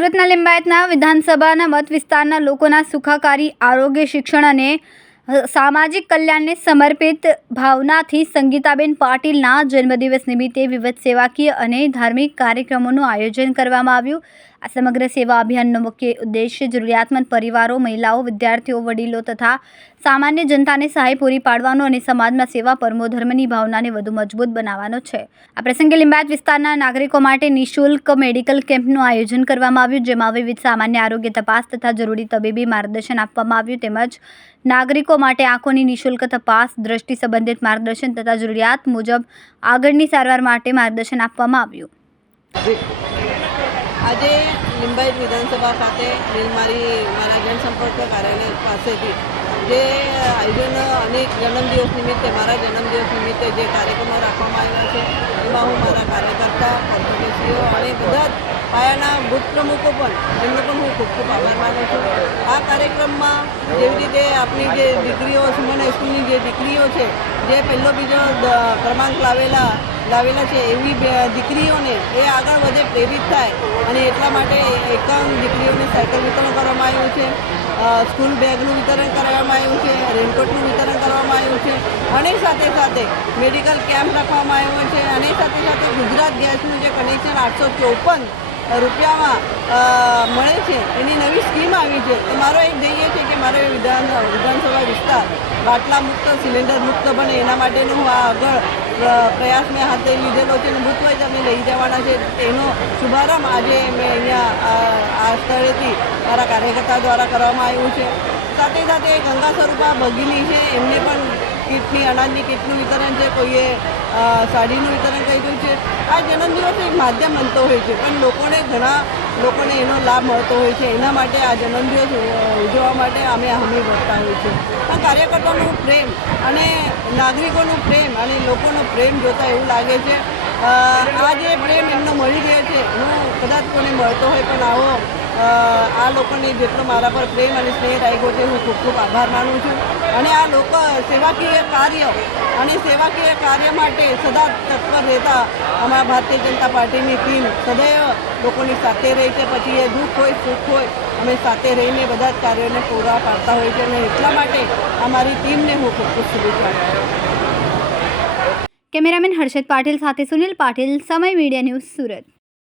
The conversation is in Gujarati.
સુરતના લિંબાયતના વિધાનસભાના મત વિસ્તારના લોકોના સુખાકારી, આરોગ્ય, શિક્ષણ અને સામાજિક કલ્યાણને સમર્પિત ભાવનાથી સંગીતાબેન પાટીલના જન્મદિવસ નિમિત્તે વિવિધ સેવાકીય અને ધાર્મિક કાર્યક્રમોનું આયોજન કરવામાં આવ્યું। આ સમગ્ર સેવા અભિયાનનો મુખ્ય ઉદ્દેશ્ય જરૂરિયાતમંદ પરિવારો, મહિલાઓ, વિદ્યાર્થીઓ, વડીલો તથા સામાન્ય જનતાને સહાય પૂરી પાડવાનો અને સમાજમાં સેવા પરમો ધર્મની ભાવનાને વધુ મજબૂત બનાવવાનો છે। આ પ્રસંગે લિંબાયત વિસ્તારના નાગરિકો માટે નિઃશુલ્ક મેડિકલ કેમ્પનું આયોજન કરવામાં આવ્યું, જેમાં વિવિધ સામાન્ય આરોગ્ય તપાસ તથા જરૂરી તબીબી માર્ગદર્શન આપવામાં આવ્યું તેમજ નાગરિકો માટે આંખોની નિઃશુલ્ક તપાસ, દ્રષ્ટિ સંબંધિત માર્ગદર્શન તથા જરૂરિયાત મુજબ આગળની સારવાર માટે માર્ગદર્શન આપવામાં આવ્યું। આજે લિંબાયત વિધાનસભા ખાતે મારા જનસંપર્ક કાર્યાલય પાસેથી જે આયોજન અનેક જન્મદિવસ નિમિત્તે મારા જન્મદિવસ નિમિત્તે જે કાર્યક્રમો રાખવામાં આવ્યા છે એમાં હું મારા કાર્યકર્તા, કોર્પોરેટરો અને બધા જ પાયાના બૂથ પ્રમુખો પણ એમનો પણ હું ખૂબ ખૂબ આભાર માનું છું। આ કાર્યક્રમમાં જેવી રીતે આપણી જે દીકરીઓ સુમન હાઈસ્કૂલની જે દીકરીઓ છે જે પહેલો બીજો ક્રમાંક લાવેલા છે એવી દીકરીઓને એ આગળ વધે, પ્રેરિત થાય અને એટલા માટે એકાવન દીકરીઓને સાયકલ વિતરણ કરવામાં આવ્યું છે, સ્કૂલ બેગનું વિતરણ કરવામાં આવ્યું છે, રેનકોટનું વિતરણ કરવામાં આવ્યું છે અને સાથે સાથે મેડિકલ કેમ્પ રાખવામાં આવ્યો છે અને સાથે સાથે ગુજરાત ગેસનું જે કનેક્શન 854 રૂપિયામાં મળે છે એની નવી સ્કીમ આવી છે। તો મારો એક ધ્યેય છે કે મારો વિધાનસભા વિસ્તાર બાટલા મુક્ત, સિલિન્ડર મુક્ત બને એના માટેનો હું આ આગળ પ્રયાસ મેં હાથે લીધેલો છે અને બૂથ વાઇઝ અમે લઈ જવાના છે। એનો શુભારંભ આજે મેં અહીંયા આ સ્થળેથી મારા કાર્યકર્તા દ્વારા કરવામાં આવ્યું છે। સાથે સાથે ગંગા સ્વરૂપા ભગીની છે એમને પણ કીટની, અનાજની કીટનું વિતરણ છે, કોઈએ સાડીનું વિતરણ કર્યું છે। આ જન્મદિવસ એક માધ્યમ બનતો હોય છે પણ ઘણા લોકોને એનો લાભ મળતો હોય છે, એના માટે આ જન્મદિવસ ઉજવવા માટે અમે હમી ભરતા હોય છે। આ કાર્યકર્તાનો પ્રેમ અને નાગરિકોનો પ્રેમ અને લોકોનો પ્રેમ જોતાં એવું લાગે છે આ જે પ્રેમ એમનો મળી ગયો છે હું કદાચ કોને મળતો હોય પણ આવો આ લોકોને જેટલો મારા પર પ્રેમ અને સ્નેહ રાખ્યો છે હું ખૂબ ખૂબ આભાર માનું છું અને આ લોકો સેવાકીય કાર્ય માટે સદા તત્પર રહેતા અમારા ભારતીય જનતા પાર્ટીની ટીમ સદૈવ લોકોની સાથે રહી છે। પછી એ દુઃખ હોય, સુખ હોય, અમે સાથે રહીને બધા જ કાર્યોને પૂરા પાડતા હોય છે અને એટલા માટે અમારી ટીમને હું ખૂબ ખૂબ શુભેચ્છા આપું છું। કેમેરામેન હર્ષદ પાટીલ સાથે સુનિલ પાટીલ, સમય મીડિયા ન્યૂઝ, સુરત।